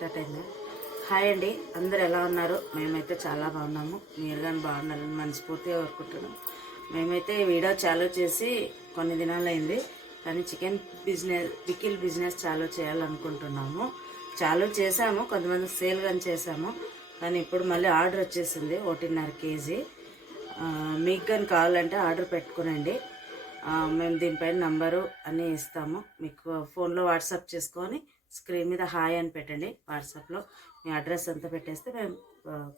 Start అయింది. Hi అండి, అందరు ఎలా ఉన్నారు? మేమైతే చాలా బాగున్నాము. మీరు కానీ బాగున్నారని మనస్ఫూర్తిగా కోరుకుంటున్నాం. మేమైతే వీడియో చాలు చేసి కొన్ని దినాలు అయింది, కానీ చికెన్ పికిల్ బిజినెస్ చాలు చేయాలనుకుంటున్నాము. చాలు చేసాము, కొంతమంది సేల్ కానీ చేసాము. కానీ ఇప్పుడు మళ్ళీ ఆర్డర్ వచ్చేసింది 1.5 kg. మీకు కానీ కావాలంటే ఆర్డర్ పెట్టుకునండి. మేము దీనిపైన నంబరు అన్నీ ఇస్తాము. మీకు ఫోన్లో వాట్సాప్ చేసుకొని స్క్రీన్ మీద హాయ్ అని పెట్టండి. వాట్సాప్లో మీ అడ్రస్ అంతా పెట్టేస్తే మేము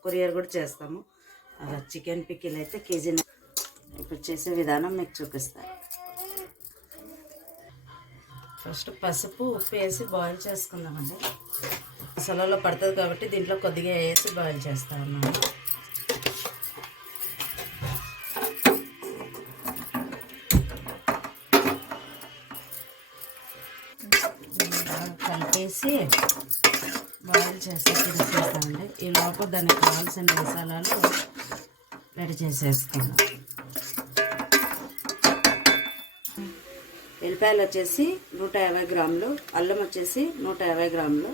కొరియర్ కూడా చేస్తాము. చికెన్ పికిల్ అయితే కేజీ. ఇప్పుడు చేసే విధానం మీకు చూపిస్తాను. ఫస్ట్ పసుపు ఉప్పు వేసి బాయిల్ చేసుకుందామండి. మసాలాలో పడుతుంది కాబట్టి దీంట్లో కొద్దిగా వేసి బాయిల్ చేస్తా ఉన్నాను. కలిపేసి బాయిల్ చేసి తీసేస్తామండి. ఈ లోపల దానికి కావాల్సిన మసాలాలు రెడీ చేసేసుకున్నాం. ఎల్లిపాయలు వచ్చేసి 150 గ్రాములు, అల్లం వచ్చేసి 150 గ్రాములు,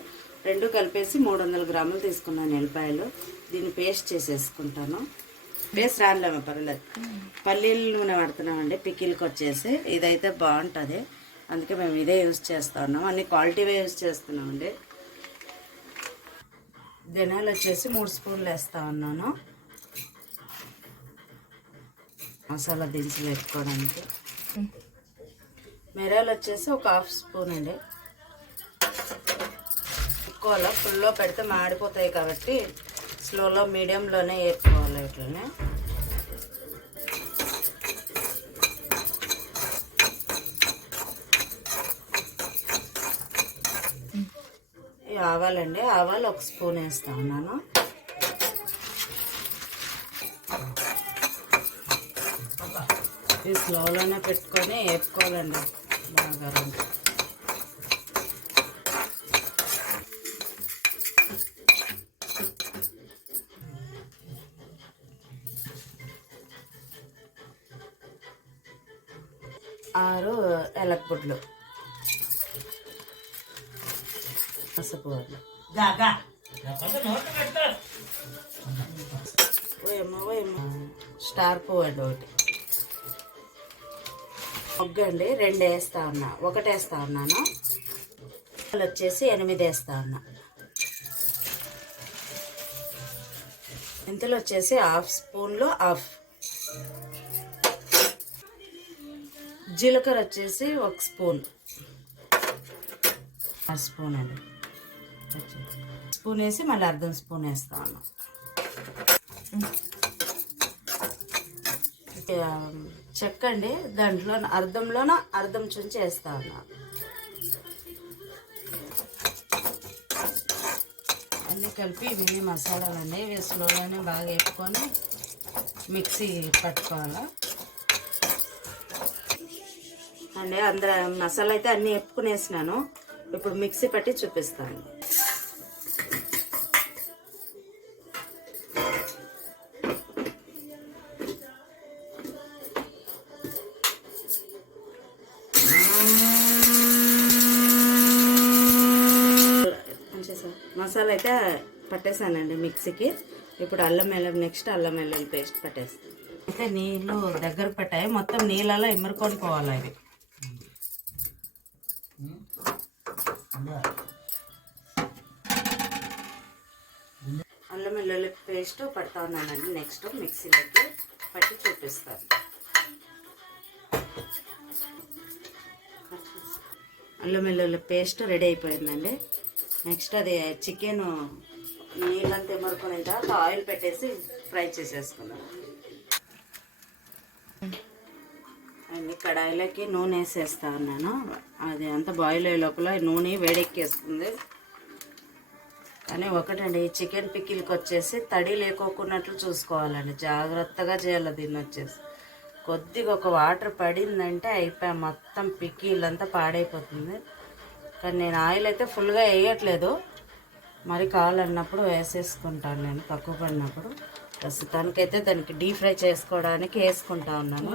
రెండు కలిపేసి 300 గ్రాములు తీసుకున్నాను ఎల్లిపాయలు. దీన్ని పేస్ట్ చేసేసుకుంటాను. పేస్ట్ రానిలేమో పర్లేదు. పల్లీల నూనె వాడుతున్నామండి పికిల్కి వచ్చేసి. ఇదైతే బాగుంటుంది, అందుకే మేము ఇదే యూజ్ చేస్తూ ఉన్నాం. అన్ని క్వాలిటీవే యూజ్ చేస్తున్నామండి. ధనియాలు వచ్చేసి 3 స్పూన్లు వేస్తూ ఉన్నాను మసాలా దినుసులు పెట్టుకోవడానికి. మిరియాలు వచ్చేసి ఒక 1/2 స్పూన్ అండి. ఎక్కువ ఫుల్లో పెడితే మాడిపోతాయి కాబట్టి స్లోలో మీడియంలోనే వేసుకోవాలి. ఇట్లనే ఆవాలండి, ఆవాలు 1 స్పూన్ వేస్తా ఉన్నాను. ఇది స్లోలోనే పెట్టుకొని వేపుకోవాలండి బాగా. ఆరు ఎలక్బుడ్లు, పసుపు, స్టార్ పువ్వు అండి ఒకటి, మొగ్గండి 2 వేస్తా ఉన్నా. 1 వేస్తా ఉన్నాను. వచ్చేసి 8 వేస్తా ఉన్నా. మెంతులు వచ్చేసి 1/2 స్పూన్లో 1/2. జీలకర్ర వచ్చేసి 1 స్పూన్, 1/2 స్పూన్ అండి. స్పూన్ వేసి మళ్ళీ 1/2 స్పూన్ వేస్తా ఉన్నాం. చెక్కండి, దాంట్లో అర్ధంలోన అర్ధం చుంచి వేస్తా ఉన్నా. అన్నీ కలిపి ఇవన్నీ మసాలాలండి. ఇవి స్లోగానే బాగా వేపుకొని మిక్సీ పట్టుకోవాలి అండి. అందరూ మసాలా అయితే అన్నీ వేపుకుని వేసినాను. ఇప్పుడు మిక్సీ పట్టి చూపిస్తాను. మసాలా అయితే పట్టేసానండి మిక్సీకి. ఇప్పుడు అల్లం వెల్లుల్లి, నెక్స్ట్ అల్లం వెల్లుల్లి పేస్ట్ పట్టేస్తాను. అయితే నీళ్ళు దగ్గరకు పట్టాయి, మొత్తం నీళ్ళలో ఇమ్మరుకొని పోవాలి అవి. అల్లం వెల్లుల్లి పేస్ట్ పడతా ఉన్నానండి. నెక్స్ట్ మిక్సీలోకి పట్టి చూపిస్తాను. అల్లం వెల్లుల్లి పేస్ట్ రెడీ అయిపోయిందండి. నెక్స్ట్ అది చికెన్ నీళ్ళంతా ఎమరుకునే తర్వాత ఆయిల్ పెట్టేసి ఫ్రై చేసేసుకున్నాను. అన్ని కడాయిలోకి నూనె వేసేస్తా ఉన్నాను. అది అంతా బాయిల్ అయ్యే లోపల నూనె వేడెక్కేస్తుంది. కానీ ఒకటండి, చికెన్ పికిల్కి వచ్చేసి తడి లేకోకున్నట్లు చూసుకోవాలండి. జాగ్రత్తగా చేయాలి. దీన్ని వచ్చేసి కొద్దిగా ఒక వాటర్ పడిందంటే అయిపోయా, మొత్తం పికిల్ అంతా పాడైపోతుంది. కానీ నేను ఆయిల్ అయితే ఫుల్గా వేయట్లేదు, మరి కావాలన్నప్పుడు వేసేసుకుంటాను నేను, తక్కువ పడినప్పుడు. ప్రస్తుతానికైతే దానికి డీప్ ఫ్రై చేసుకోవడానికి వేసుకుంటా ఉన్నాను.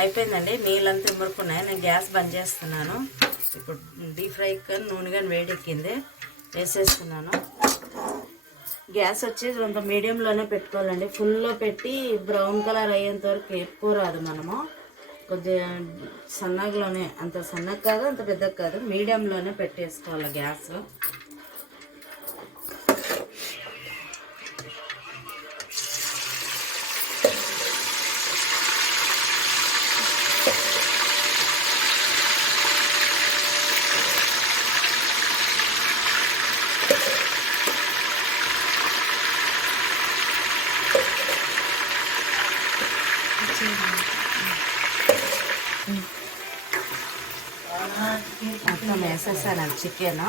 అయిపోయిందండి. నీళ్ళంతా ఇమ్మరుకున్నాయి. నేను గ్యాస్ బంద్ చేస్తున్నాను. ఇప్పుడు డీప్ ఫ్రై కానీ నూనె కానీ వేడెక్కింది, వేసేస్తున్నాను. గ్యాస్ వచ్చి కొంత మీడియంలోనే పెట్టుకోవాలండి. ఫుల్లో పెట్టి బ్రౌన్ కలర్ అయ్యేంత వరకు ఎక్కువ రాదు. మనము కొద్దిగా సన్నగలోనే, అంత సన్నగా కాదు అంత పెద్దగా కాదు, మీడియంలోనే పెట్టేసుకోవాలి గ్యాస్. మొత్తం వేసేసాను చికెన్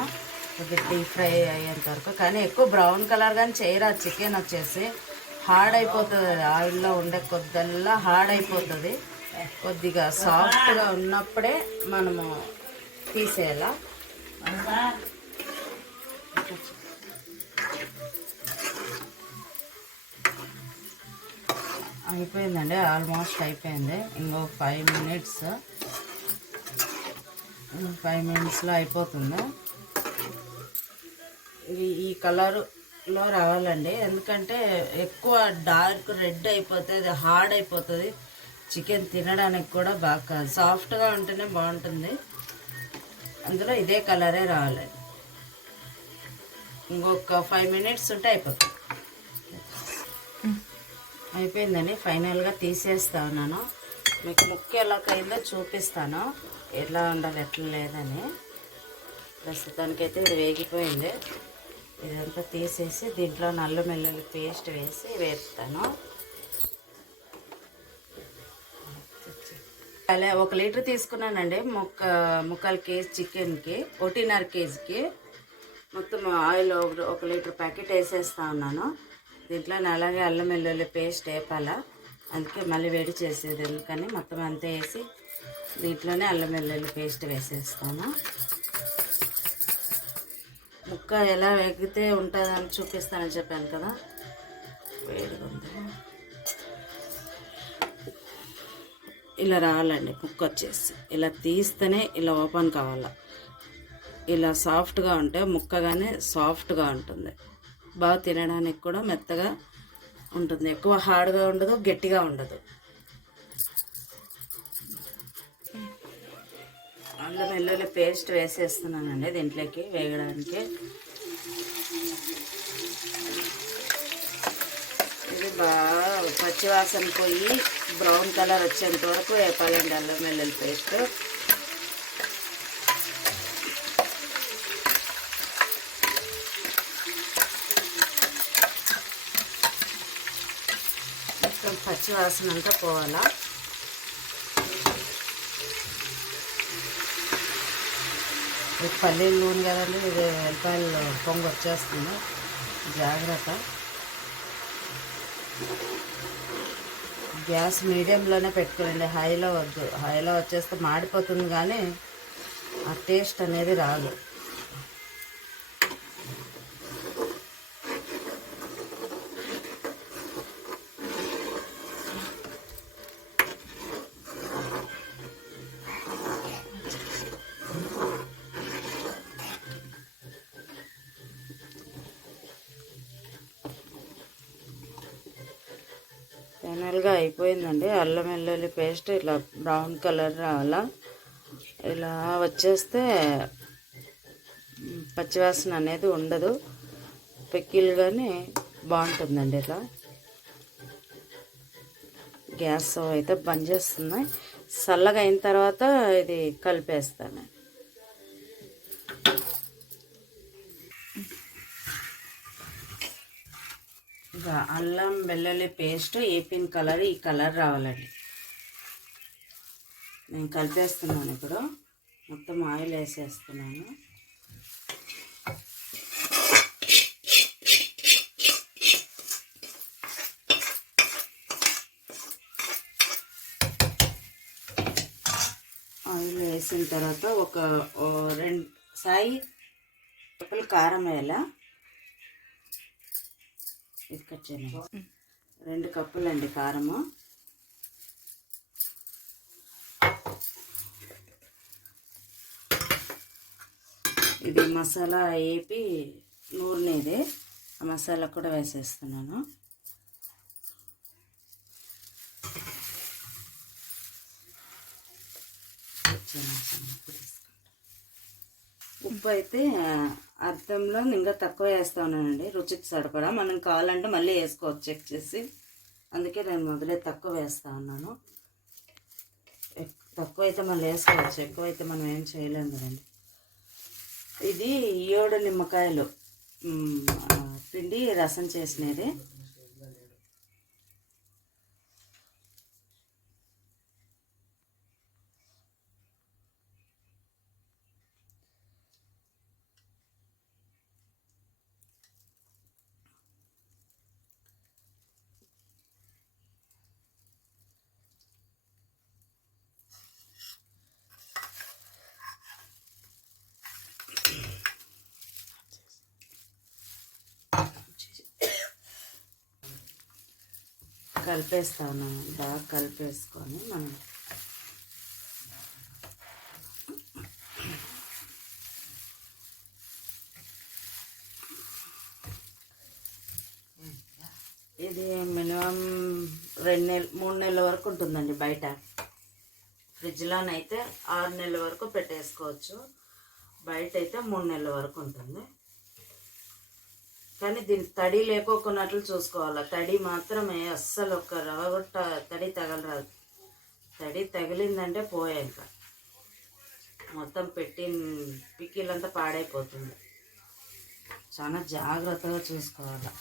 కొద్దిగా డీప్ ఫ్రై అయ్యేంత వరకు. కానీ ఎక్కువ బ్రౌన్ కలర్ కానీ చేయరాదు. చికెన్ వచ్చేసి హార్డ్ అయిపోతుంది, ఆయిల్లో ఉండే కొద్దల్లా హార్డ్ అయిపోతుంది. కొద్దిగా సాఫ్ట్గా ఉన్నప్పుడే మనము తీసేయాల. అయిపోయిందండి, ఆల్మోస్ట్ అయిపోయింది. ఇంకో 5 మినిట్స్, 5 మినిట్స్లో అయిపోతుంది. ఈ కలర్లో రావాలండి, ఎందుకంటే ఎక్కువ డార్క్ రెడ్ అయిపోతే అది హార్డ్ అయిపోతుంది. చికెన్ తినడానికి కూడా బాగా సాఫ్ట్గా ఉంటేనే బాగుంటుంది. అందులో ఇదే కలరే రావాలండి. ఇంకొక 5 మినిట్స్ ఉంటే అయిపోతుంది. అయిపోయిందండి, ఫైనల్గా తీసేస్తా ఉన్నాను. మీకు ముక్క ఎలా అయిందో చూపిస్తాను, ఎట్లా ఉండాలి ఎట్లా లేదని. ప్రస్తుతానికైతే ఇది వేగిపోయింది. ఇదంతా తీసేసి దీంట్లో అల్లం వెల్లుల్లి పేస్ట్ వేసి వేస్తాను. అలా 1 లీటర్ తీసుకున్నానండి. ముక్కాలు కేజీ చికెన్కి, 1.5 కేజీకి మొత్తం ఆయిల్ 1 లీటర్ ప్యాకెట్ వేసేస్తా ఉన్నాను. దీంట్లో అలాగే అల్లం వెల్లుల్లి పేస్ట్ వేపాలా, అందుకే మళ్ళీ వేడి చేసేది ఎందుకని మొత్తం అంతా వేసి దీంట్లోనే అల్లం వెల్లుల్లి పేస్ట్ వేసేస్తాను. ముక్క ఎలా వేగితే ఉంటుందని చూపిస్తానని చెప్పాను కదా, వేడిగా ఉంది. ఇలా రావాలండి ముక్క వచ్చేసి, ఇలా తీస్తేనే ఇలా ఓపెన్ కావాలా. ఇలా సాఫ్ట్గా ఉంటే ముక్క కానీ సాఫ్ట్గా ఉంటుంది, బాగా తినడానికి కూడా మెత్తగా ఉంటుంది. ఎక్కువ హార్డ్గా ఉండదు, గట్టిగా ఉండదు. అల్లం వెల్లుల్లి పేస్ట్ వేసేస్తున్నానండి దీంట్లోకి వేగడానికి. ఇది బాగా పచ్చివాసన పోయి బ్రౌన్ కలర్ వచ్చేంత వరకు వేపాలండి అల్లం వెల్లుల్లి పేస్ట్. పచ్చివాసన అంతా పోవాలా. ఇది పల్లీల నూనె కదండి, ఇది వెల్లిపాయలు పొంగు వచ్చేస్తుంది, జాగ్రత్త. గ్యాస్ మీడియంలోనే పెట్టుకోండి, హైలో వద్దు. హైలో వచ్చేస్తే మాడిపోతుంది కానీ ఆ టేస్ట్ అనేది రాదు. ఫైనల్గా అయిపోయిందండి. అల్లం వెల్లుల్లి పేస్ట్ ఇట్లా బ్రౌన్ కలర్ రావాలా. ఇలా వచ్చేస్తే పచ్చివాసన అనేది ఉండదు, పికిల్గానే బాగుంటుందండి. ఇట్లా గ్యాస్ స్టవ్ అయితే బంద్ చేస్తున్నాయి. చల్లగా అయిన తర్వాత ఇది కలిపేస్తాను. ఇక అల్లం వెల్లుల్లి పేస్ట్ ఏపిన్ కలర్, ఈ కలర్ రావాలండి. నేను కలిపేస్తున్నాను. ఇప్పుడు మొత్తం ఆయిల్ వేసేస్తున్నాను. ఆయిల్ వేసిన తర్వాత ఒక 2 సాయి కప్పులు కారం వేయాలా. ఇది కట్ చేయండి. 2 కప్పులండి కారము. ఇది మసాలా వేపి నూనెది ఆ మసాలా కూడా వేసేస్తున్నాను. ఉప్పు అయితే అర్థంలో ఇంకా తక్కువ వేస్తా ఉన్నానండి, రుచికి సరిపడా. మనం కావాలంటే మళ్ళీ వేసుకోవచ్చు చెక్ చేసి, అందుకే నేను మొదలే తక్కువ వేస్తా ఉన్నాను. తక్కువ అయితే మళ్ళీ వేసుకోవచ్చు, ఎక్కువ అయితే మనం ఏం చేయలేము కదండి. ఇది 7 నిమ్మకాయలు పిండి రసం చేసినది. కలిపేస్తాను, బాగా కలిపేసుకొని మనం ఇది మినిమం 3 నెలల వరకు ఉంటుందండి. బయట ఫ్రిడ్జ్లోనైతే 6 నెలల వరకు పెట్టేసుకోవచ్చు, బయట అయితే 3 నెలల వరకు ఉంటుంది. కానీ దీనికి తడి లేకోకున్నట్లు చూసుకోవాలి. తడి మాత్రమే అస్సలు ఒక్క రవ్వ కూడా తడి తగలరాదు. తడి తగిలిందంటే పోయే, ఇంకా మొత్తం పికిలంతా పాడైపోతుంది. చాలా జాగ్రత్తగా చూసుకోవాలి.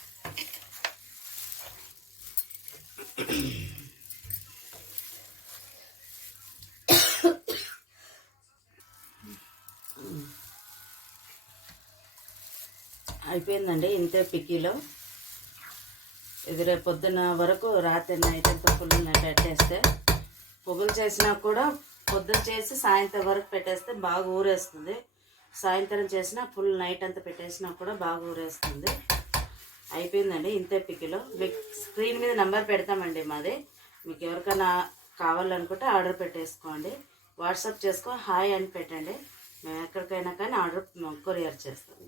అయిపోయిందండి, ఇంతే పికిలో. ఇది రేపు పొద్దున్న వరకు రాత్రి నైట్ అంతా ఫుల్ పెట్టేస్తే, పొగులు చేసినా కూడా పొద్దున చేసి సాయంత్రం వరకు పెట్టేస్తే బాగా ఊరేస్తుంది. సాయంత్రం చేసినా ఫుల్ నైట్ అంతా పెట్టేసినా కూడా బాగా ఊరేస్తుంది. అయిపోయిందండి, ఇంతే పికిలో. మీకు స్క్రీన్ మీద నెంబర్ పెడతామండి మాది. మీకు ఎవరికైనా కావాలనుకుంటే ఆర్డర్ పెట్టేసుకోండి, వాట్సాప్ చేసుకో హాయ్ అని పెట్టండి. మేము ఎక్కడికైనా కానీ ఆర్డర్ కొరియర్ చేస్తాం.